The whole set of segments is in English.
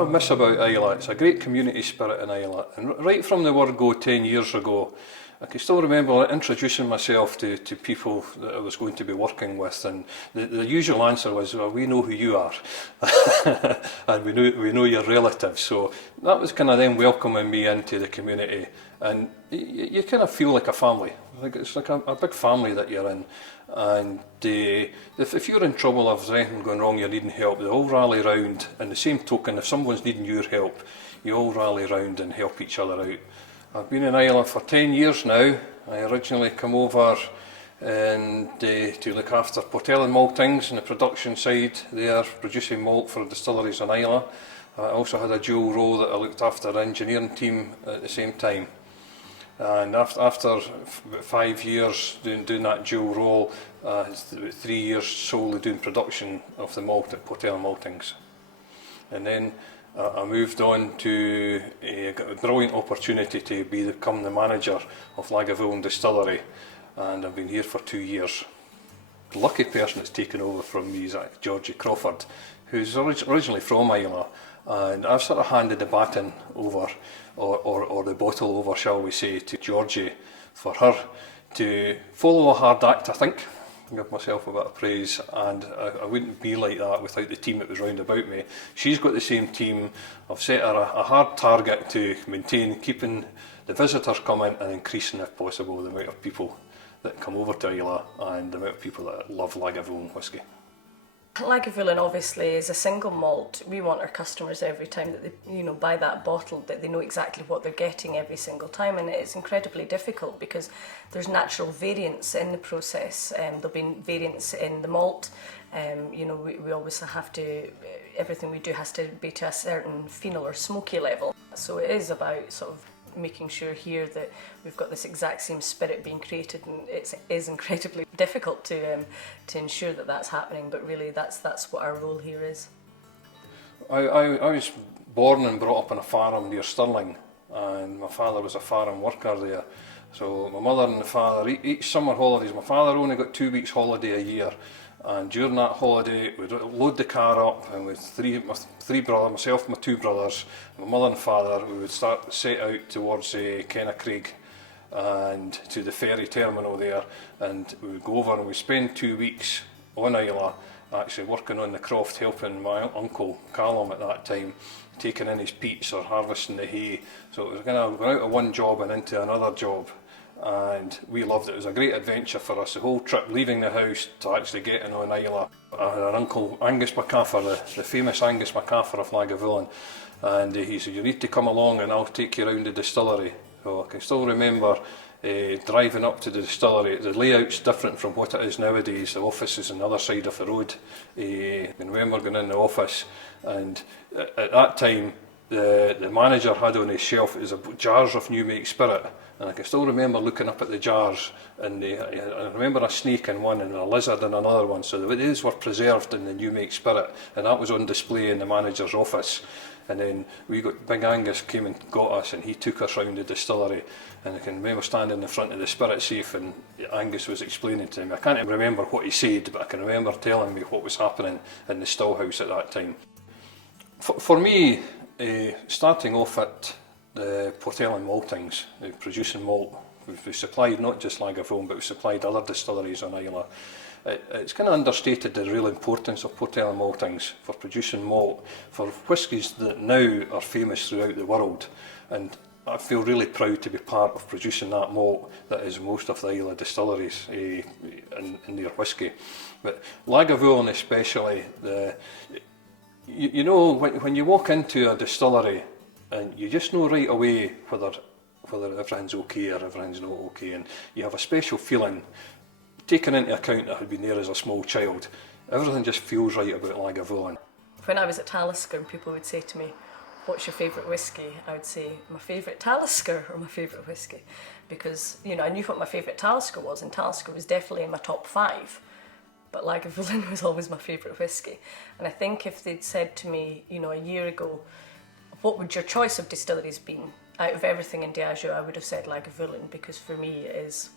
what I miss about Islay, it's a great community spirit in Islay. And right from the word go 10 years ago, I can still remember introducing myself to people that I was going to be working with, and the usual answer was, well, we know who you are, and we know your relatives. So that was kind of them welcoming me into the community, and you kind of feel like a family. Like it's like a big family that you're in, and if you're in trouble, if there's anything going wrong, you're needing help, they all rally round. And the same token, if someone's needing your help, you all rally round and help each other out. I've been in Islay for 10 years now. I originally came over and to look after Portel and Maltings and the production side there, producing malt for distilleries in Islay. I also had a dual role that I looked after the engineering team at the same time. And after 5 years doing that dual role, 3 years solely doing production of the malt at Portel and Maltings. And then I moved on to got a brilliant opportunity to become the manager of Lagavulin Distillery, and I've been here for 2 years. The lucky person that's taken over from me is Georgie Crawford, who's originally from Islay, and I've sort of handed the baton over, or the bottle over, shall we say, to Georgie for her to follow a hard act, I think. Give myself a bit of praise, and I wouldn't be like that without the team that was round about me. She's got the same team. I've set her a hard target to maintain, keeping the visitors coming and increasing, if possible, the amount of people that come over to Islay and the amount of people that love Lagavulin whisky. Lagavulin obviously is a single malt. We want our customers every time that they buy that bottle that they know exactly what they're getting every single time, and it's incredibly difficult because there's natural variance in the process. There'll be variance in the malt. We always have to, everything we do has to be to a certain phenol or smoky level. So it is about sort of making sure here that we've got this exact same spirit being created, and it is incredibly difficult to ensure that that's happening, but really that's what our role here is. I was born and brought up on a farm near Stirling, and my father was a farm worker there. So my mother and the father, each summer holidays, my father only got 2 weeks holiday a year, and during that holiday we'd load the car up, and with three brothers, myself and my 2 brothers, my mother and father, we would set out towards Craig and to the ferry terminal there, and we would go over and we'd spend 2 weeks on Islay actually working on the croft, helping my uncle Callum at that time taking in his peats or harvesting the hay. So it was kind of going out of one job and into another job, and we loved it. It was a great adventure for us, the whole trip, leaving the house to actually getting on Islay. I had an uncle, Angus MacArthur, the famous Angus MacArthur of Lagavulin, and he said, you need to come along and I'll take you around the distillery. So I can still remember driving up to the distillery. The layout's different from what it is nowadays. The office is on the other side of the road. I can remember going in the office, and at that time the manager had on his shelf jars of new make spirit, and I can still remember looking up at the jars, and I remember a snake in one and a lizard in another one, so these were preserved in the new make spirit, and that was on display in the manager's office. And then Big Angus came and got us, and he took us round the distillery, and I can remember standing in front of the spirit safe and Angus was explaining to me. I can't remember what he said, but I can remember telling me what was happening in the still house at that time. For me, starting off at the Portel and Maltings, producing malt, we've supplied not just Lagavulin, but we've supplied other distilleries on Islay. It's kind of understated the real importance of Portel and Maltings for producing malt for whiskies that now are famous throughout the world, and I feel really proud to be part of producing that malt that is most of the Islay distilleries in their whisky. But Lagavulin especially, when you walk into a distillery and you just know right away whether everything's okay or everything's not okay, and you have a special feeling. Taking into account that I had been there as a small child, everything just feels right about Lagavulin. When I was at Talisker and people would say to me, what's your favourite whisky? I would say, my favourite Talisker or my favourite whisky. Because, I knew what my favourite Talisker was, and Talisker was definitely in my top 5. But Lagavulin was always my favourite whisky. And I think if they'd said to me, a year ago, what would your choice of distilleries been? Out of everything in Diageo, I would have said Lagavulin, because for me it is,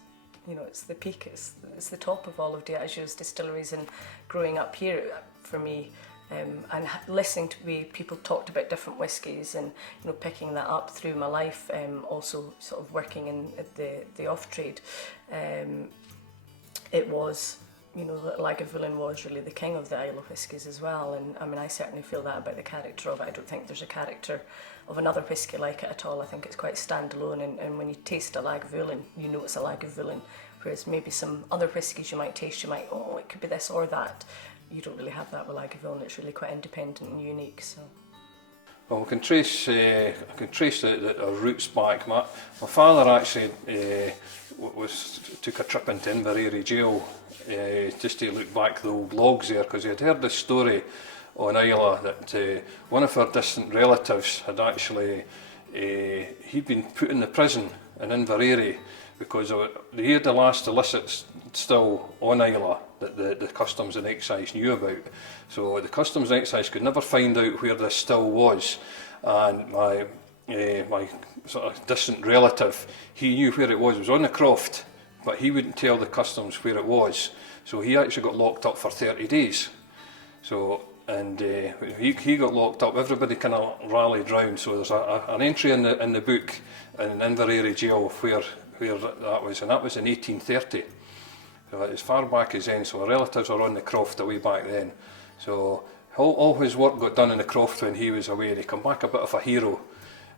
it's the peak, it's the top of all of Diageo's distilleries, and growing up here, for me, and listening to the way people talked about different whiskies, and picking that up through my life, also sort of working in the off trade, it was, that Lagavulin was really the king of the Islay whiskies as well. And I mean, I certainly feel that about the character of it. I don't think there's a character of another whisky like it at all. I think it's quite standalone, and when you taste a Lagavulin, you know it's a Lagavulin, whereas maybe some other whiskies you might taste, you might, oh, it could be this or that. You don't really have that with Lagavulin. It's really quite independent and unique. So. Well, we can trace our roots back. My father actually took a trip into Inverary jail just to look back the old logs there, because he had heard this story on Islay that one of our distant relatives had actually he'd been put in the prison in Inverary because he had the last illicit still on Islay that the Customs and Excise knew about. So the Customs and Excise could never find out where this still was, and my sort of distant relative, he knew where it was. It was on the Crawford, but he wouldn't tell the Customs where it was. So he actually got locked up for 30 days. So, and he got locked up, everybody kind of rallied round. So there's an entry in the book in Inverary jail where that was, and that was in 1830. So as far back as then, so our relatives are on the Crawford way back then. So all his work got done in the Crawford when he was away, and he come back a bit of a hero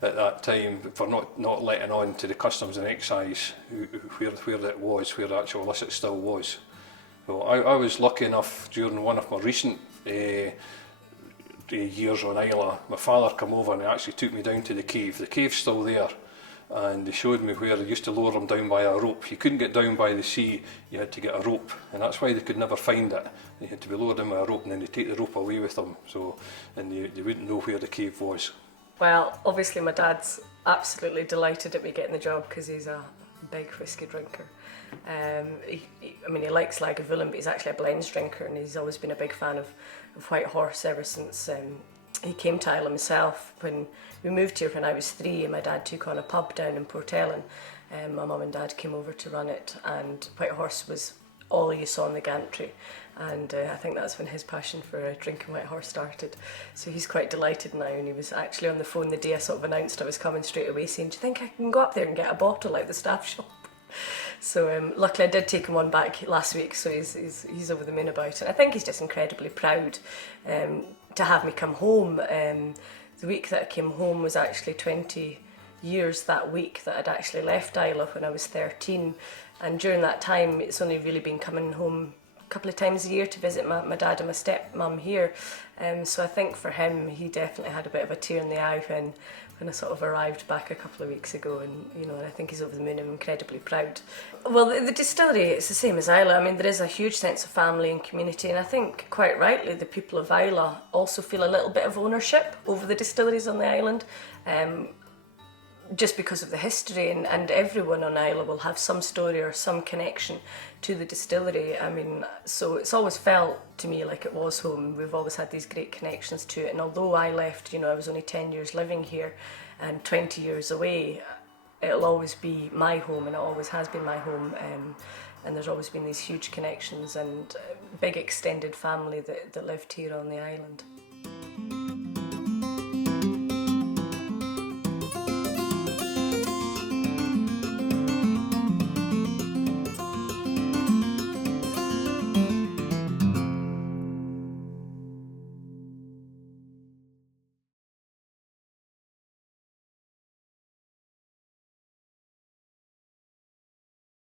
at that time for not letting on to the Customs and Excise where it was, where the actual illicit still was. So I was lucky enough during one of my recent years on Islay, my father came over and he actually took me down to the cave. The cave's still there, and they showed me where they used to lower them down by a rope. You couldn't get down by the sea, you had to get a rope, and that's why they could never find it. They had to be lowered down by a rope, and then they take the rope away with them, so, and they wouldn't know where the cave was. Well, obviously my dad's absolutely delighted at me getting the job because he's a big whisky drinker. He likes Lagavulin, but he's actually a blends drinker, and he's always been a big fan of White Horse ever since he came to Islay himself. When we moved here when I was 3, and my dad took on a pub down in Portellen, my mum and dad came over to run it, and White Horse was all you saw in the gantry. And I think that's when his passion for drinking White Horse started. So he's quite delighted now, and he was actually on the phone the day I sort of announced I was coming straight away, saying, "Do you think I can go up there and get a bottle out of the staff shop?" So luckily I did take him one back last week, so he's over the moon about it. I think he's just incredibly proud to have me come home. The week that I came home was actually 20 years that week that I'd actually left Islay when I was 13, and during that time it's only really been coming home a couple of times a year to visit my dad and my stepmum here. So I think for him, he definitely had a bit of a tear in the eye when I sort of arrived back a couple of weeks ago, and I think he's over the moon and incredibly proud. Well, the distillery, it's the same as Islay. I mean, there is a huge sense of family and community, and I think quite rightly the people of Islay also feel a little bit of ownership over the distilleries on the island. Just because of the history, and everyone on Islay will have some story or some connection to the distillery. I mean, so it's always felt to me like it was home. We've always had these great connections to it, and although I left, I was only 10 years living here and 20 years away, it'll always be my home, and it always has been my home. And there's always been these huge connections and big extended family that lived here on the island.